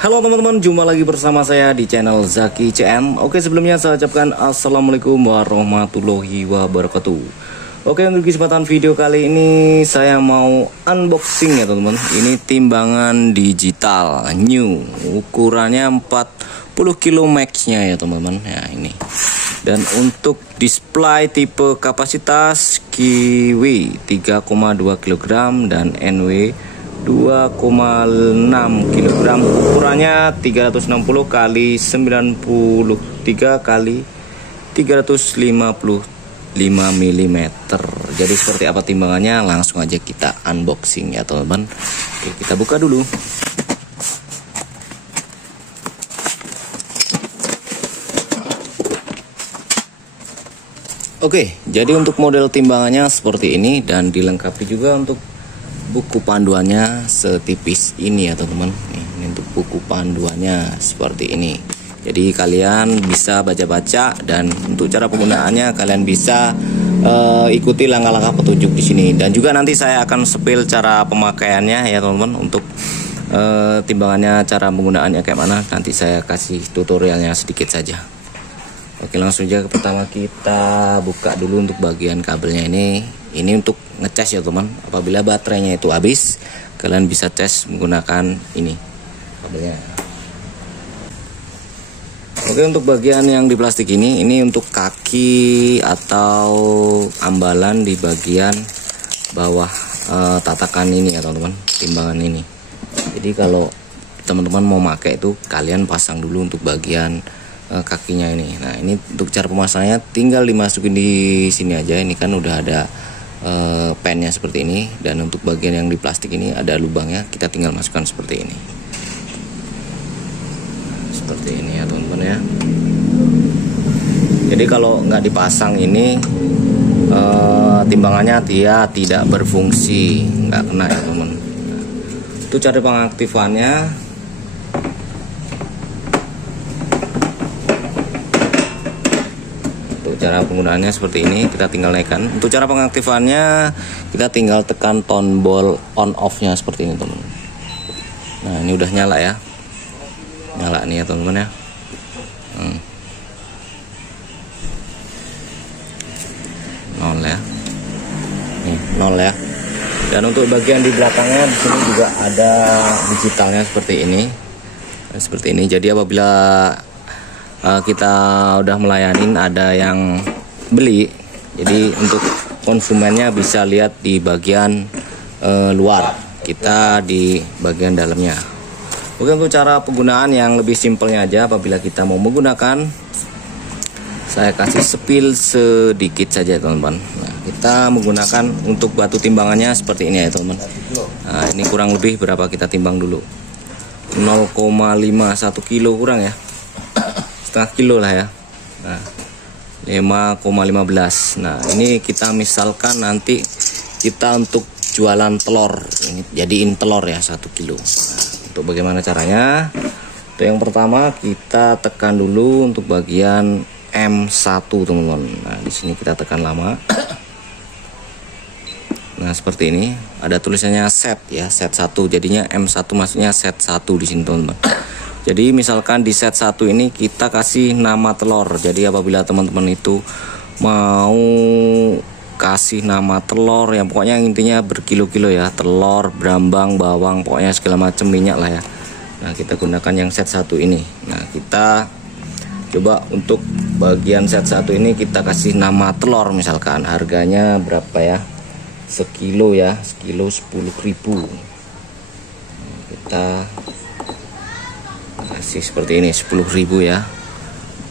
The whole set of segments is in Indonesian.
Halo teman-teman, jumpa lagi bersama saya di channel Zaki CM. Oke, sebelumnya saya ucapkan Assalamualaikum warahmatullahi wabarakatuh. Oke, untuk kesempatan video kali ini saya mau unboxing ya teman-teman. Ini timbangan digital new, ukurannya 40 kilo max-nya ya teman-teman. Ya ini. Dan untuk display tipe kapasitas Kiwi 3,2 kg dan NW 2,6 kg, ukurannya 360 kali 93 kali 355 mm. Jadi seperti apa timbangannya, langsung aja kita unboxing ya teman-teman. Oke, kita buka dulu. Oke, jadi untuk model timbangannya seperti ini dan dilengkapi juga untuk buku panduannya setipis ini ya teman-teman. Ini untuk buku panduannya seperti ini. Jadi kalian bisa baca-baca dan untuk cara penggunaannya kalian bisa ikuti langkah-langkah petunjuk di sini. Dan juga nanti saya akan spill cara pemakaiannya ya teman-teman. Untuk timbangannya, cara penggunaannya kayak mana, nanti saya kasih tutorialnya sedikit saja. Oke, langsung aja pertama kita buka dulu untuk bagian kabelnya ini. Ini untuk ngecas ya teman. Apabila baterainya itu habis, kalian bisa cas menggunakan ini kabelnya. Oke, untuk bagian yang di plastik ini untuk kaki atau ambalan di bagian bawah tatakan ini ya teman-teman, timbangan ini. Jadi kalau teman-teman mau pakai itu, kalian pasang dulu untuk bagian kakinya ini. Nah, ini untuk cara pemasangannya tinggal dimasukin di sini aja. Ini kan udah ada pennya seperti ini, dan untuk bagian yang di plastik ini ada lubangnya, kita tinggal masukkan seperti ini. Seperti ini ya teman-teman ya. Jadi kalau nggak dipasang ini timbangannya dia tidak berfungsi, nggak kena ya teman. Itu cara pengaktifannya. Cara penggunaannya seperti ini, kita tinggal naikkan. Untuk cara pengaktifannya kita tinggal tekan tombol on off nya seperti ini teman. Nah, ini udah nyala ya, nyala nih ya teman-teman ya. Nol ya, nih nol ya. Dan untuk bagian di belakangnya di sini juga ada digitalnya seperti ini, seperti ini. Jadi apabila kita udah melayanin, ada yang beli, jadi untuk konsumennya bisa lihat di bagian luar, kita di bagian dalamnya. Oke, untuk cara penggunaan yang lebih simpelnya aja, apabila kita mau menggunakan, saya kasih spill sedikit saja teman-teman. Nah, kita menggunakan untuk batu timbangannya seperti ini ya teman-teman. Nah, ini kurang lebih berapa kita timbang dulu, 0,51 kilo kurang ya, setengah kilo lah ya. Nah, 5,15. Nah, ini kita misalkan nanti kita untuk jualan telur, ini jadiin telur ya 1 kilo. Nah, untuk bagaimana caranya? Untuk yang pertama kita tekan dulu untuk bagian M1 teman-teman. Nah, di sini kita tekan lama. Nah, seperti ini ada tulisannya set ya, set 1, jadinya M1 maksudnya set 1 di sini teman-teman. Jadi misalkan di set 1 ini kita kasih nama telur. Jadi apabila teman-teman itu mau kasih nama telur, yang pokoknya intinya berkilo-kilo ya, telur, brambang, bawang, pokoknya segala macam minyak lah ya. Nah, kita gunakan yang set 1 ini. Nah, kita coba untuk bagian set 1 ini kita kasih nama telur, misalkan harganya berapa ya, sekilo ya, sekilo 10.000. Kita kasih seperti ini 10.000 ya.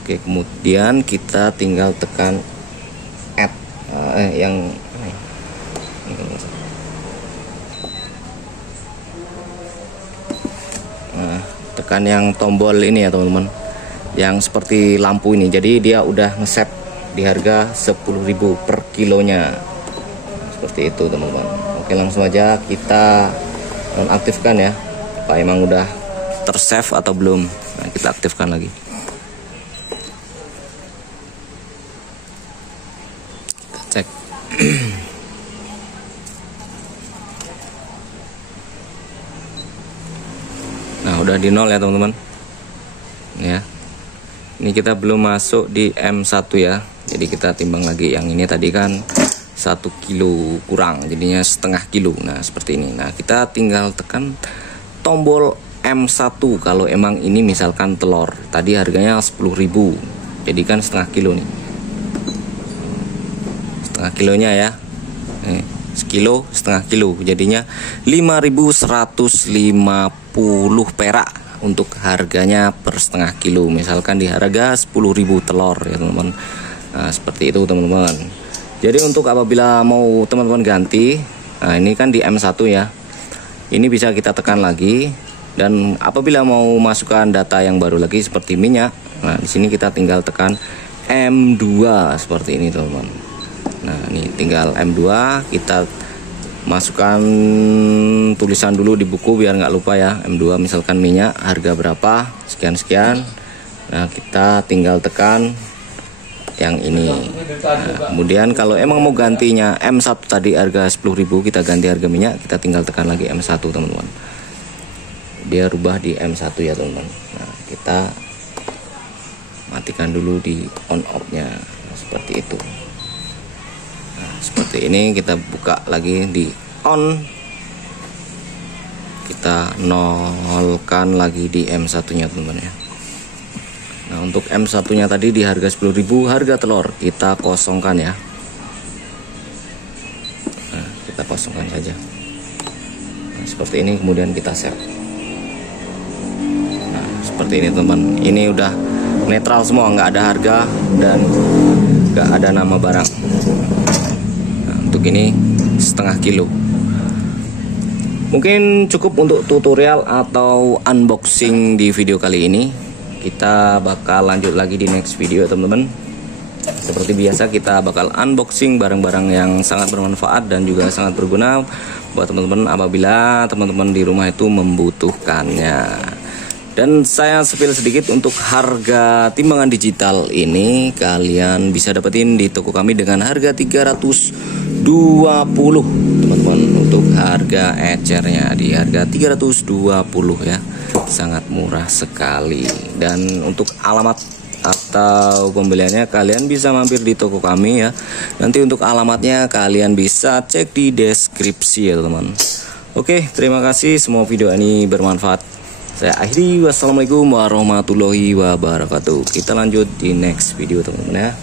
Oke, kemudian kita tinggal tekan add yang tekan yang tombol ini ya teman-teman, yang seperti lampu ini. Jadi dia udah ngeset di harga 10.000 per kilonya. Seperti itu teman-teman. Oke, langsung aja kita nonaktifkan ya, apa emang udah tersave atau belum. Nah, kita aktifkan lagi. Kita cek. Nah, udah di 0 ya teman-teman. Ya. Ini kita belum masuk di M1 ya. Jadi kita timbang lagi, yang ini tadi kan 1 kilo kurang, jadinya setengah kilo. Nah, seperti ini. Nah, kita tinggal tekan tombol M1 kalau emang ini misalkan telur. Tadi harganya 10.000. Jadi kan setengah kilo nih. Setengah kilonya ya. Nih, sekilo setengah kilo. Jadinya 5.150 perak untuk harganya per setengah kilo. Misalkan di harga 10.000 telur ya teman-teman. Nah, seperti itu teman-teman. Jadi untuk apabila mau teman-teman ganti, nah ini kan di M1 ya. Ini bisa kita tekan lagi, dan apabila mau masukkan data yang baru lagi seperti minyak, nah di sini kita tinggal tekan M2 seperti ini teman-teman. Nah, ini tinggal M2, kita masukkan tulisan dulu di buku biar nggak lupa ya. M2 misalkan minyak harga berapa, sekian-sekian. Nah, kita tinggal tekan yang ini. Nah, kemudian kalau emang mau gantinya M1 tadi harga 10.000, kita ganti harga minyak, kita tinggal tekan lagi M1 teman-teman. Dia rubah di M1 ya teman-teman. Nah, kita matikan dulu di on off-nya seperti itu. Nah, seperti ini kita buka lagi di on. Kita nolkan lagi di M1-nya teman-teman ya. Nah, untuk M1-nya tadi di harga 10.000, harga telur kita kosongkan ya. Nah, kita kosongkan saja. Nah, seperti ini, kemudian kita save. Nah, seperti ini teman. Ini udah netral semua, nggak ada harga dan nggak ada nama barang. Nah, untuk ini setengah kilo. Mungkin cukup untuk tutorial atau unboxing di video kali ini. Kita bakal lanjut lagi di next video teman-teman. Seperti biasa kita bakal unboxing barang-barang yang sangat bermanfaat dan juga sangat berguna buat teman-teman apabila teman-teman di rumah itu membutuhkannya. Dan saya spill sedikit untuk harga timbangan digital ini, kalian bisa dapetin di toko kami dengan harga 320 teman-teman. Untuk harga ecernya di harga 320 ya, sangat murah sekali. Dan untuk alamat atau pembeliannya kalian bisa mampir di toko kami ya. Nanti untuk alamatnya kalian bisa cek di deskripsi ya teman-teman. Oke, terima kasih, semua video ini bermanfaat. Saya akhiri, wassalamualaikum warahmatullahi wabarakatuh. Kita lanjut di next video teman-teman ya.